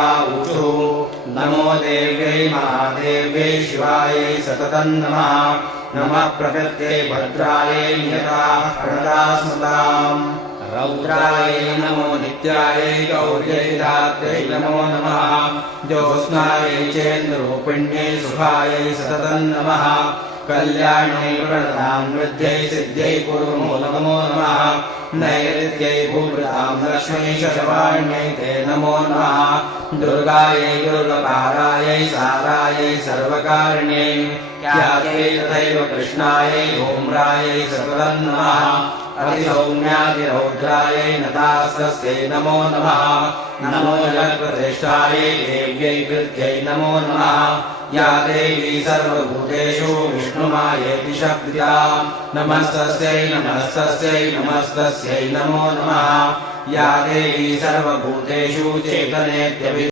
ऊचु नमो देव्यै महादेव्यै शिवायै सततं नमः। नमः प्रकृत्यै भद्रायै नियताः प्रणदास्मताम्। रौद्रायै नमो नित्यायै गौर्यै धात्र्यै नमो नमः। ज्योत्स्नायै चेन्द्ररूपिण्यै शुभायै सततं नमः। कल्याण्यै प्रणतां वृद्ध्यै सिद्ध्यै पूर्वमो नमो नमः। नैऋत्यै भूभृतां लक्ष्मी शर्वाण्यै ते नमो नमः। दुर्गायै दुर्गपारायै सारायै सर्वकारिण्यै ख्यात्यै तथैव कृष्णायै धूम्रायै सततं नमः। अतिसौम्यातिरौद्रायै नतास्तस्यै नमो नमः। नमो जगत्प्रतिष्ठायै देव्यै वृद्ध्यै नमो नमः। या देवी सर्वभूतेषु विष्णुमायेति शक्त्या नमस्तस्यै नमस्तस्यै नमस्तस्यै नमो नमः। या देवी सर्वभूतेषु चेतनेत्यभि